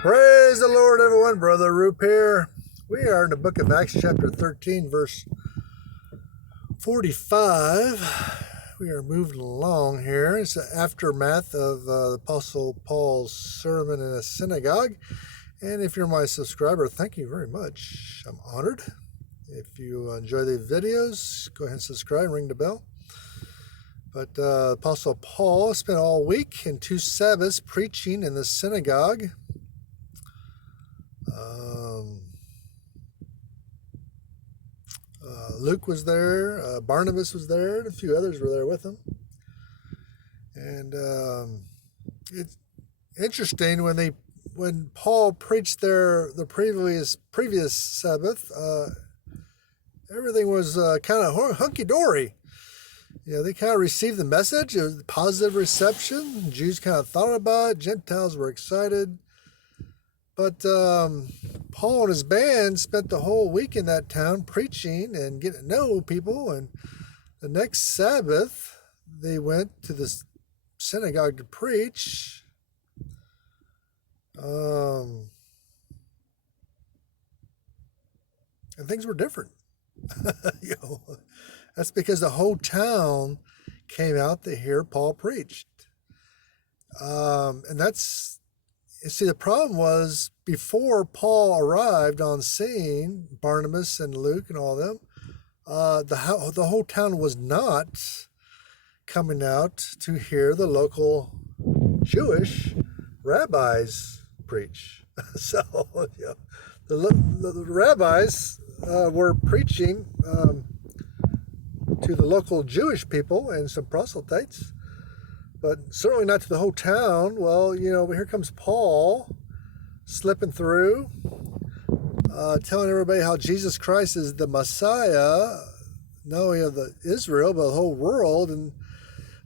Praise the Lord, everyone. Brother Roop here. We are in the book of Acts, chapter 13, verse 45. We are moving along here. It's the aftermath of the Apostle Paul's sermon in a synagogue. And if you're my subscriber, thank you very much. I'm honored. If you enjoy the videos, go ahead and subscribe, ring the bell. But Apostle Paul spent all week and 2 Sabbaths preaching in the synagogue. Luke was there, Barnabas was there, and a few others were there with him. And it's interesting when Paul preached the previous Sabbath, everything was kind of hunky-dory. They kind of received the message. It was a positive reception. Jews kind of thought about it. Gentiles were excited. But Paul and his band spent the whole week in that town preaching and getting to know people. And the next Sabbath, they went to the synagogue to preach. And things were different. That's because the whole town came out to hear Paul preached. And that's... You see, the problem was before Paul arrived on scene, Barnabas and Luke and all of them, the whole town was not coming out to hear the local Jewish rabbis preach. So, the rabbis were preaching to the local Jewish people and some proselytes, but certainly not to the whole town. Well, here comes Paul slipping through, telling everybody how Jesus Christ is the Messiah, not only of Israel, but the whole world. And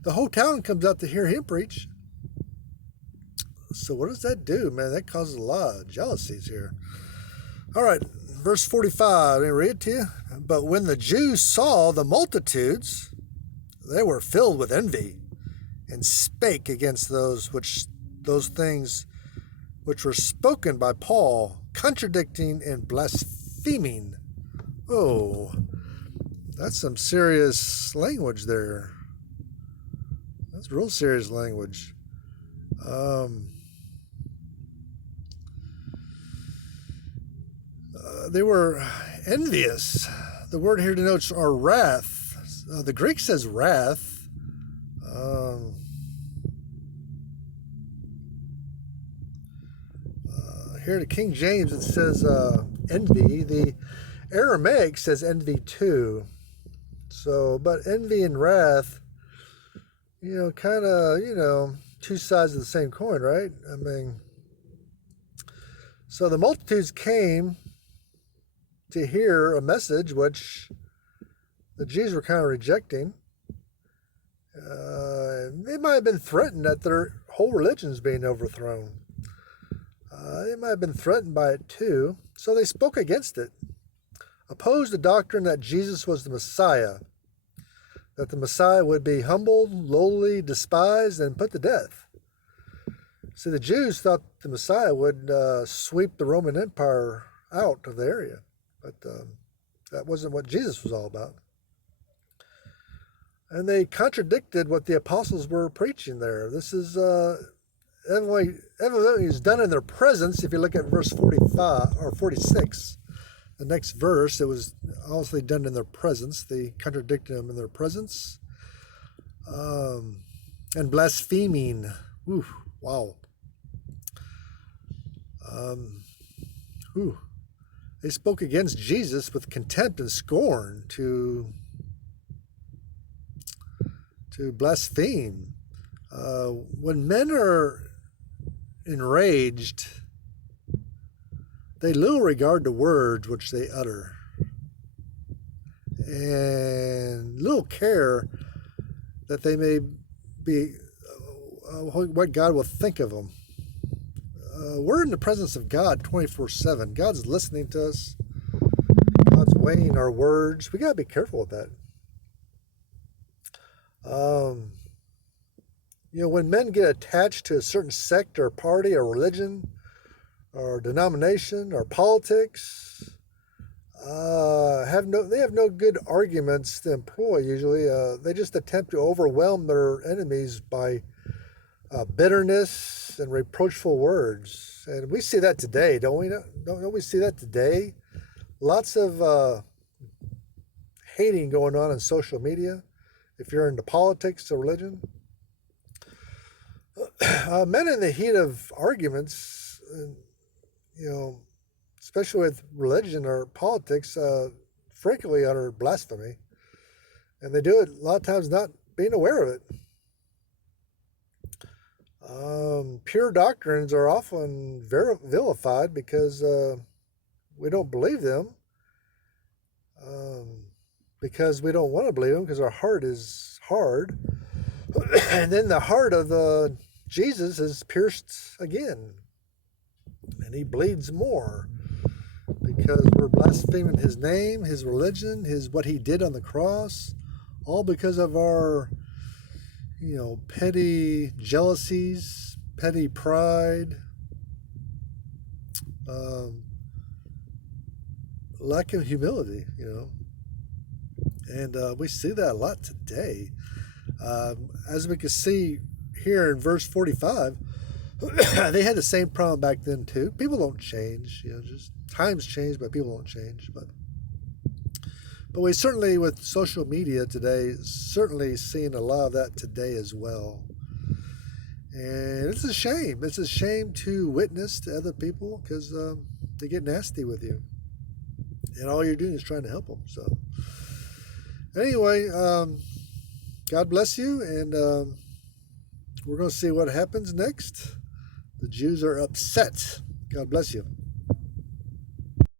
the whole town comes out to hear him preach. So what does that do, man? That causes a lot of jealousies here. All right, verse 45, let me read it to you. But when the Jews saw the multitudes, they were filled with envy, and spake against those things which were spoken by Paul, contradicting and blaspheming. Oh, that's some serious language there. That's real serious language. They were envious. The word here denotes our wrath. The Greek says wrath. Here to King James it says envy. The Aramaic says envy too. So, but envy and wrath, kind of, two sides of the same coin, right? I mean, so the multitudes came to hear a message which the Jews were kind of rejecting. They might have been threatened that their whole religion's being overthrown. They might have been threatened by it too, so they spoke against it, opposed the doctrine that Jesus was the Messiah, that the Messiah would be humbled, lowly, despised, and put to death. See, the Jews thought the Messiah would sweep the Roman Empire out of the area, but that wasn't what Jesus was all about. And they contradicted what the apostles were preaching there. This is evidently is done in their presence. If you look at verse 45 or 46, the next verse, it was obviously done in their presence. They contradicted him in their presence. And blaspheming. Ooh, wow. They spoke against Jesus with contempt and scorn, to blaspheme. When men are enraged, they little regard the words which they utter, and little care that they may be what God will think of them. We're in the presence of God 24/7. God's listening to us. God's weighing our words. We got to be careful with that. When men get attached to a certain sect or party or religion, our denomination, our politics. They have no good arguments to employ usually. They just attempt to overwhelm their enemies by bitterness and reproachful words. And we see that today, don't we? Don't we see that today? Lots of hating going on in social media. If you're into politics or religion, men in the heat of arguments, you know, especially with religion or politics, frequently utter blasphemy, and they do it a lot of times not being aware of it. Pure doctrines are often vilified because we don't believe them, because we don't want to believe them because our heart is hard. And then the heart of Jesus is pierced again, and he bleeds more because we're blaspheming his name, his religion, his what he did on the cross, all because of our, petty jealousies, petty pride, lack of humility, and we see that a lot today. As we can see here in verse 45, they had the same problem back then too. People don't change, just times change, but people don't change. But we certainly, with social media today, certainly seeing a lot of that today as well. And it's a shame. It's a shame to witness to other people because they get nasty with you. And all you're doing is trying to help them. So anyway, God bless you. And we're going to see what happens next. The Jews are upset. God bless you.